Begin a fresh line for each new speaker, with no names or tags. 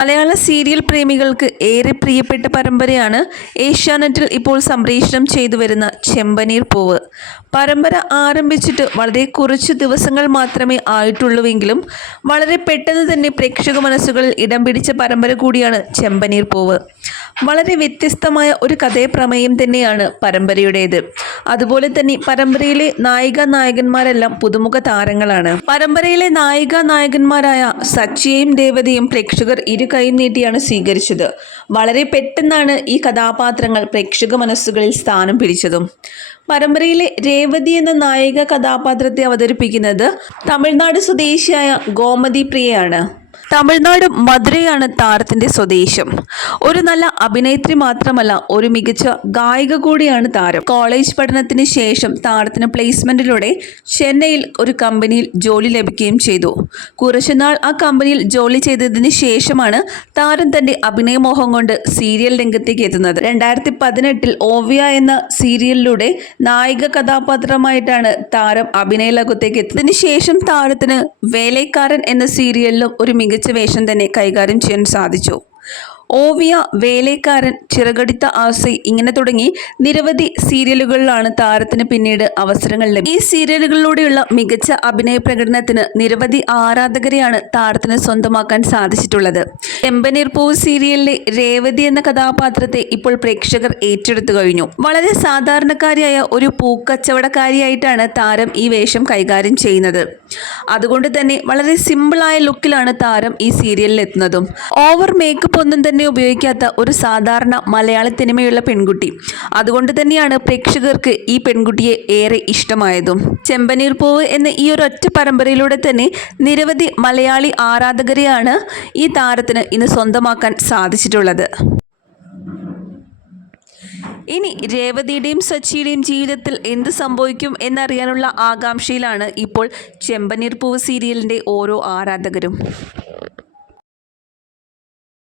മലയാള serial പ്രേമികൾക്ക് ഏറെ പ്രിയപ്പെട്ട പരമ്പരയാണ് ഏഷ്യാനെറ്റിൽ ഇപ്പോൾ സംപ്രേഷണം ചെയ്തു വരുന്ന ചെമ്പനീർ പൂവ്. പരമ്പര ആരംഭിച്ചിട്ട് വളരെ കുറച്ച് ദിവസങ്ങൾ മാത്രമേ ആയിട്ടുള്ളൂവെങ്കിലും വളരെ പെട്ടെന്ന് തന്നെ പ്രേക്ഷക മനസ്സുകളിൽ ഇടം പിടിച്ച പരമ്പര കൂടിയാണ് ചെമ്പനീർ പൂവ്. വളരെ വ്യത്യസ്തമായ ഒരു കഥയെ പ്രമേയം തന്നെയാണ് പരമ്പരയുടേത്. അതുപോലെ തന്നെ പരമ്പരയിലെ നായിക നായകന്മാരെല്ലാം പുതുമുഖ താരങ്ങളാണ്. പരമ്പരയിലെ നായിക നായകന്മാരായ സച്ചിയെയും ദേവതയും പ്രേക്ഷകർ ഇരു കൈ നീട്ടിയാണ് സ്വീകരിച്ചത്. വളരെ പെട്ടെന്നാണ് ഈ കഥാപാത്രങ്ങൾ പ്രേക്ഷക മനസ്സുകളിൽ സ്ഥാനം പിടിച്ചതും. പരമ്പരയിലെ രേവതി എന്ന നായിക കഥാപാത്രത്തെ അവതരിപ്പിക്കുന്നത് തമിഴ്നാട് സ്വദേശിയായ ഗോമതി പ്രിയയാണ്. തമിഴ്നാട് മധുരയാണ് താരത്തിന്റെ സ്വദേശം. ഒരു നല്ല അഭിനേത്രി മാത്രമല്ല ഒരു മികച്ച ഗായിക കൂടിയാണ് താരം. കോളേജ് പഠനത്തിന് ശേഷം താരത്തിന് പ്ലേസ്മെന്റിലൂടെ ചെന്നൈയിൽ ഒരു കമ്പനിയിൽ ജോലി ലഭിക്കുകയും ചെയ്തു. കുറച്ചുനാൾ ആ കമ്പനിയിൽ ജോലി ചെയ്തതിന് ശേഷമാണ് താരം തന്റെ അഭിനയമോഹം കൊണ്ട് സീരിയൽ രംഗത്തേക്ക് എത്തുന്നത്. രണ്ടായിരത്തി പതിനെട്ടിൽ ഓവിയ എന്ന സീരിയലിലൂടെ നായിക കഥാപാത്രമായിട്ടാണ് താരം അഭിനയ ലോകത്തേക്ക് എത്തുന്നതിന് ശേഷം താരത്തിന് വേലൈക്കാരൻ എന്ന സീരിയലിലും ഒരു മികച്ച വേഷം തന്നെ കൈകാര്യം ചെയ്യാൻ സാധിച്ചു. ഓവിയ വേലേക്കാരൻ ചിറകടിത്ത ആസി ഇങ്ങനെ തുടങ്ങി നിരവധി സീരിയലുകളിലാണ് താരത്തിന് പിന്നീട് അവസരങ്ങൾ ലഭിച്ചത് ഈ സീരിയലുകളിലൂടെയുള്ള മികച്ച അഭിനയ പ്രകടനത്തിന് നിരവധി ആരാധകരെയാണ് താരത്തിന് സ്വന്തമാക്കാൻ സാധിച്ചിട്ടുള്ളത്. എമ്പനീർ പൂവ് സീരിയലിലെ രേവതി എന്ന കഥാപാത്രത്തെ ഇപ്പോൾ പ്രേക്ഷകർ ഏറ്റെടുത്തു കഴിഞ്ഞു. വളരെ സാധാരണക്കാരിയായ ഒരു പൂക്കച്ചവടക്കാരിയായിട്ടാണ് താരം ഈ വേഷം കൈകാര്യം ചെയ്യുന്നത്. അതുകൊണ്ട് തന്നെ വളരെ സിമ്പിളായ ലുക്കിലാണ് താരം ഈ സീരിയലിൽ എത്തുന്നതും. ഓവർ മേക്കപ്പ് ഒന്നും തന്നെ ഉപയോഗിക്കാത്ത ഒരു സാധാരണ മലയാള സിനിമയുള്ള പെൺകുട്ടി. അതുകൊണ്ട് തന്നെയാണ് പ്രേക്ഷകർക്ക് ഈ പെൺകുട്ടിയെ ഏറെ ഇഷ്ടമായതും. ചെമ്പനീർ പൂവ് എന്ന ഈ ഒരു ഒറ്റ പരമ്പരയിലൂടെ തന്നെ നിരവധി മലയാളി ആരാധകരെയാണ് ഈ താരത്തിന് ഇന്ന് സ്വന്തമാക്കാൻ സാധിച്ചിട്ടുള്ളത്. ഇനി രേവതിയുടെയും സച്ചിയുടെയും ജീവിതത്തിൽ എന്ത് സംഭവിക്കും എന്നറിയാനുള്ള ആകാംക്ഷയിലാണ് ഇപ്പോൾ ചെമ്പനീർ പൂവ് സീരിയലിന്റെ ഓരോ ആരാധകരും.